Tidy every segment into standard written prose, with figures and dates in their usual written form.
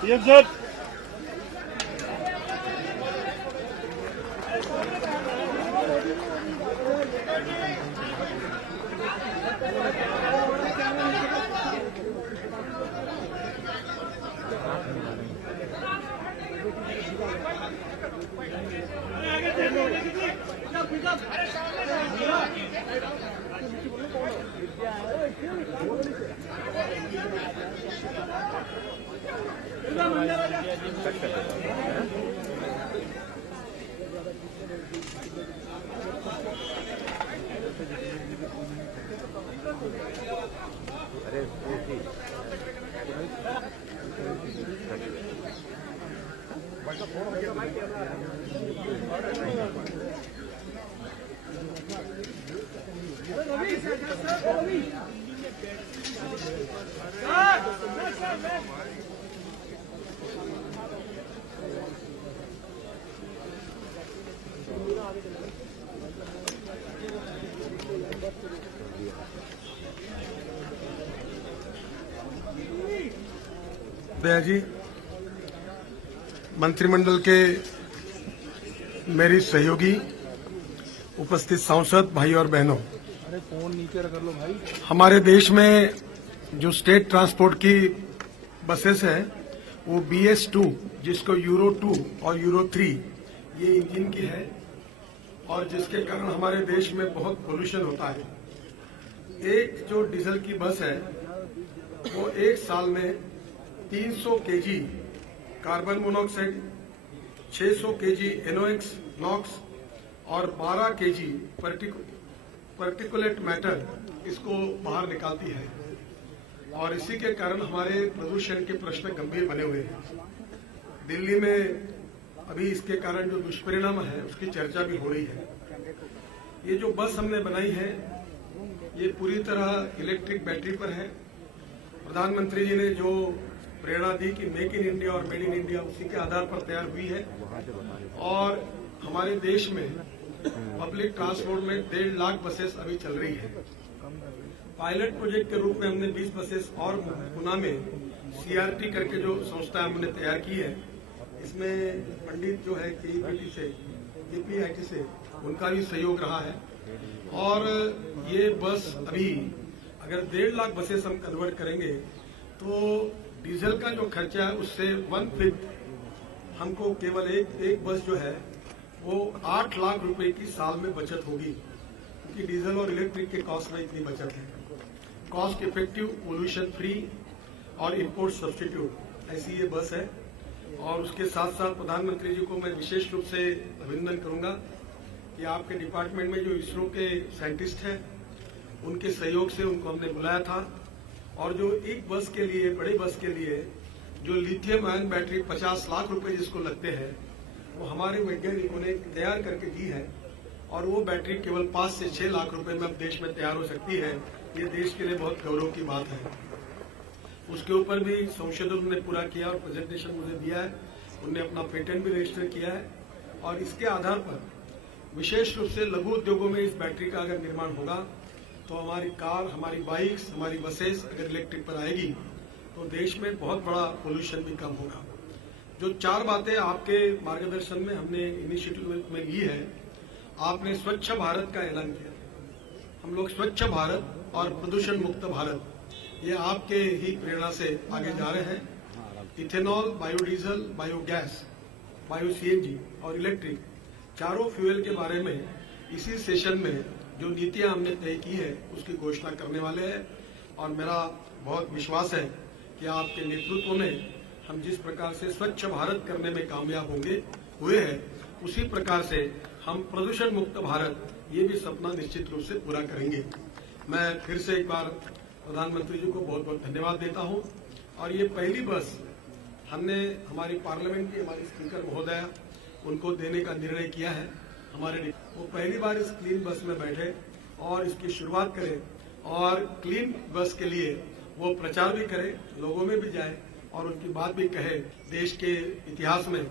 TMZ. दया जी, मंत्रिमंडल के मेरी सहयोगी, उपस्थित सांसद भाई और बहनों, फोन नीचे कर लो भाई। हमारे देश में जो स्टेट ट्रांसपोर्ट की बसेस है वो BS2, जिसको यूरो 2 और यूरो 3 ये इंजन की है और जिसके कारण हमारे देश में बहुत पोल्यूशन होता है। एक जो डीजल की बस है वो एक साल में 300 KG carbon monoxide, 600 KG NOx, NOx और 12 केजी पार्टिकुलेट मैटर इसको बाहर निकालती है और इसी के कारण हमारे प्रदूषण के प्रश्न गंभीर बने हुए हैं। दिल्ली में अभी इसके कारण जो दुष्परिणाम है उसकी चर्चा भी हो रही है। ये जो बस हमने बनाई है ये पूरी तरह इलेक्ट्रिक बैटरी पर है। प्रधानमंत्री जी ने जो प्रेरणा दी कि मेक इन इंडिया और मेड इन इंडिया, उसी के आधार पर तैयार हुई है और हमारे देश में पब्लिक ट्रांसपोर्ट में 1.5 लाख बसेस अभी चल रही है। पायलट प्रोजेक्ट के रूप में हमने 20 बसेस और पुणे में CRT करके जो संस्था हमने तैयार की है, इसमें पंडित जो है KEPT से, KPIT से, उनका भी सहयोग रहा है और ये बस अभी अगर 1.5 लाख बसेस हम कन्वर्ट करेंगे तो डीजल का जो खर्चा है उससे 1/5 हमको केवल एक बस जो है वो 8 लाख रुपए की साल में बचत होगी, क्योंकि डीजल और इलेक्ट्रिक के कॉस्ट में इतनी बचत है। कॉस्ट इफेक्टिव, पोल्यूशन फ्री और इंपोर्ट सब्स्टिट्यूट ऐसी ये बस है। और उसके साथ साथ प्रधानमंत्री जी को मैं विशेष रूप से अभिनंदन करूंगा कि आपके डिपार्टमेंट में जो इसरो के साइंटिस्ट हैं उनके सहयोग से उनको हमने बुलाया था और जो एक बस के लिए, बड़ी बस के लिए जो लिथियम आयन बैटरी 50 लाख रुपए जिसको लगते हैं वो हमारे वैज्ञानिकों ने तैयार करके दी है और वो बैटरी केवल 5 से 6 लाख रुपए में अब देश में तैयार हो सकती है। ये देश के लिए बहुत गौरव की बात है। उसके ऊपर भी संशोधन उन्होंने पूरा किया और प्रेजेंटेशन मुझे दिया है। उन्होंने अपना पेटेंट भी रजिस्टर किया है और इसके आधार पर विशेष रूप से लघु उद्योगों में इस बैटरी का अगर निर्माण होगा तो हमारी कार, हमारी बाइक्स, हमारी बसेस अगर इलेक्ट्रिक पर आएगी तो देश में बहुत बड़ा पोल्यूशन भी कम होगा। जो 4 बातें आपके मार्गदर्शन में हमने इनिशिएटिव में ली है, आपने स्वच्छ भारत का ऐलान किया। हम लोग स्वच्छ भारत और प्रदूषण मुक्त भारत, ये आपके ही प्रेरणा से आगे जा रहे हैं। Ethanol, biodiesel, biogas, bio CNG और इलेक्ट्रिक चारों फ्यूल के बारे में इसी सेशन में जो नीतियां हमने तय की है उसकी घोषणा करने वाले हैं और मेरा बहुत विश्वास है कि आपके नेतृत्व में हम जिस प्रकार से स्वच्छ भारत करने में कामयाब हुए हैं उसी प्रकार से हम प्रदूषण मुक्त भारत ये भी सपना निश्चित रूप से पूरा करेंगे। मैं फिर से एक बार प्रधानमंत्री जी को बहुत बहुत धन्यवाद देता हूं और ये पहली बस हमने हमारी पार्लियामेंट की, हमारी स्पीकर महोदया उनको देने का निर्णय किया है। हमारे वो पहली बार इस क्लीन बस में बैठे और इसकी शुरुआत करें और क्लीन बस के लिए वो प्रचार भी करे, लोगों में भी जाए और उनकी बात भी कहे। देश के इतिहास में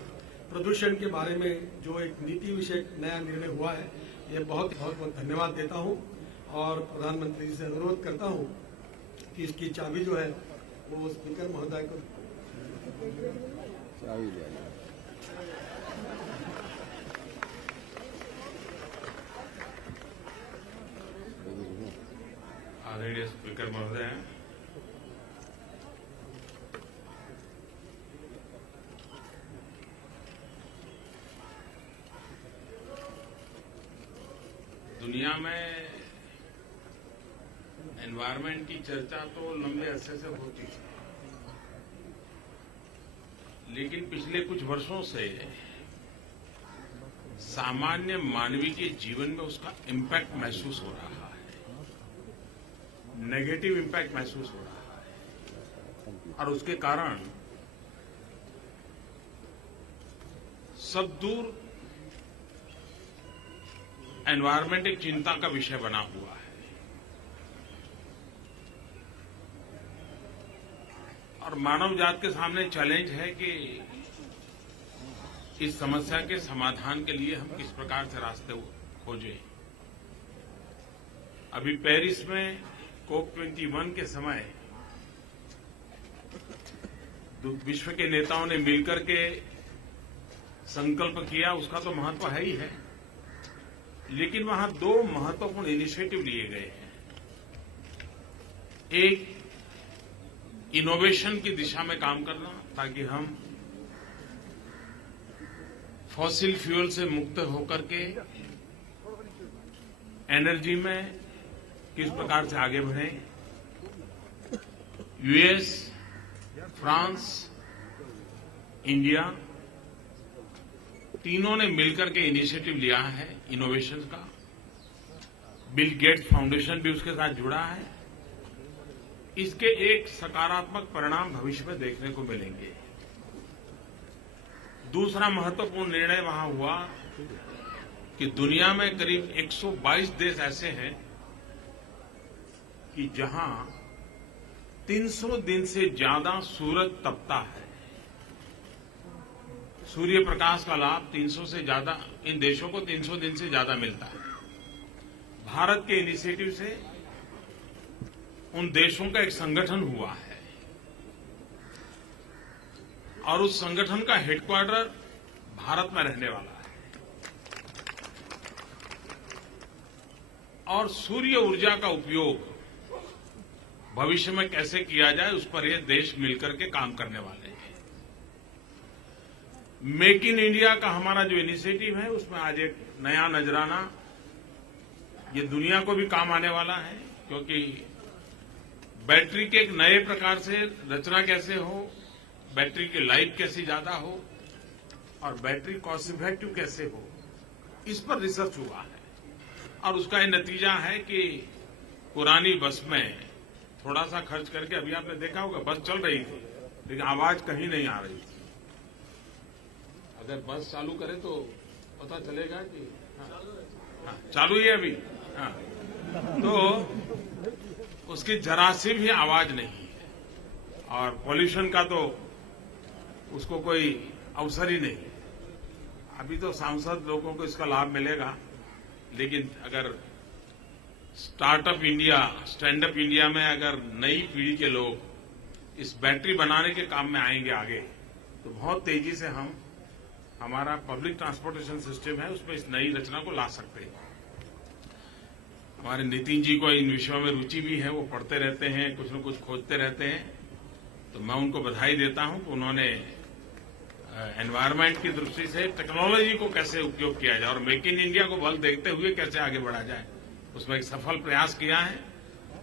प्रदूषण के बारे में जो एक नीति विषयक नया निर्णय हुआ है, ये बहुत बहुत धन्यवाद देता हूं और प्रधानमंत्री जी से अनुरोध करता हूं कि इसकी चाबी जो है वो स्पीकर महोदय को चाबी दे। आदरणीय स्पीकर महोदय, दुनिया में एनवायरनमेंट की चर्चा तो लंबे अरसे से होती है, लेकिन पिछले कुछ वर्षों से सामान्य मानवीय के जीवन में उसका इम्पैक्ट महसूस हो रहा है, नेगेटिव इम्पैक्ट महसूस हो रहा है और उसके कारण सब दूर एनवायरनमेंट एक चिंता का विषय बना हुआ है और मानव जात के सामने चैलेंज है कि इस समस्या के समाधान के लिए हम किस प्रकार से रास्ते खोजें। अभी पेरिस में COP21 के समय विश्व के नेताओं ने मिलकर के संकल्प किया, उसका तो महत्व है ही है, लेकिन वहां दो महत्वपूर्ण इनिशिएटिव लिए गए हैं। एक इनोवेशन की दिशा में काम करना ताकि हम फॉसिल फ्यूल से मुक्त होकर के एनर्जी में किस प्रकार से आगे बढ़ें। यूएस, फ्रांस, इंडिया तीनों ने मिलकर के इनिशिएटिव लिया है इनोवेशन का। बिल गेट्स फाउंडेशन भी उसके साथ जुड़ा है। इसके एक सकारात्मक परिणाम भविष्य में देखने को मिलेंगे। दूसरा महत्वपूर्ण निर्णय वहां हुआ कि दुनिया में करीब 122 देश ऐसे हैं कि जहां 300 दिन से ज्यादा सूरज तपता है। सूर्य प्रकाश का लाभ 300 से ज्यादा इन देशों को 300 दिन से ज्यादा मिलता है। भारत के इनिशिएटिव से उन देशों का एक संगठन हुआ है और उस संगठन का हेडक्वार्टर भारत में रहने वाला है और सूर्य ऊर्जा का उपयोग भविष्य में कैसे किया जाए उस पर ये देश मिलकर के काम करने वाले हैं। मेक इन इंडिया का हमारा जो इनिशिएटिव है उसमें आज एक नया नजराना ये दुनिया को भी काम आने वाला है, क्योंकि बैटरी के एक नए प्रकार से रचना कैसे हो, बैटरी की लाइफ कैसी ज्यादा हो और बैटरी कॉस्ट इफेक्टिव कैसे हो, इस पर रिसर्च हुआ है और उसका ये नतीजा है कि पुरानी बस में थोड़ा सा खर्च करके, अभी आपने देखा होगा बस चल रही थी लेकिन आवाज कहीं नहीं आ रही थी। अगर बस चालू करें तो पता चलेगा कि हाँ, चालू ही है अभी। हाँ, तो उसकी जरा सी भी आवाज नहीं है और पॉल्यूशन का तो उसको कोई अवसर ही नहीं। अभी तो सांसद लोगों को इसका लाभ मिलेगा, लेकिन अगर startup India, stand up India में अगर नई पीढ़ी के लोग इस बैटरी बनाने के काम में आएंगे आगे, तो बहुत तेजी से हम हमारा पब्लिक ट्रांसपोर्टेशन सिस्टम है उसमें इस नई रचना को ला सकते हैं। हमारे नितिन जी को इन विषयों में रुचि भी है, वो पढ़ते रहते हैं, कुछ न कुछ खोजते रहते हैं, तो मैं उनको बधाई देता हूं कि उन्होंने एनवायरनमेंट की दृष्टि से टेक्नोलॉजी को कैसे उपयोग किया जाए और मेक इन इंडिया को बल देखते हुए कैसे आगे बढ़ा जाए, उसमें एक सफल प्रयास किया है।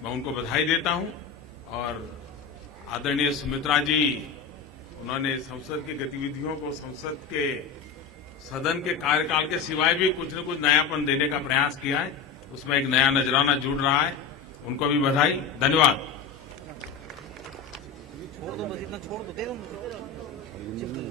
मैं उनको बधाई देता हूं और आदरणीय सुमित्रा जी, उन्होंने संसद की गतिविधियों को, संसद के सदन के कार्यकाल के सिवाय भी कुछ न कुछ नयापन देने का प्रयास किया है, उसमें एक नया नजराना जुड़ रहा है। उनको भी बधाई, धन्यवाद। छोड़ दो बस, इतना छोड़ दो, दे दो मुझे।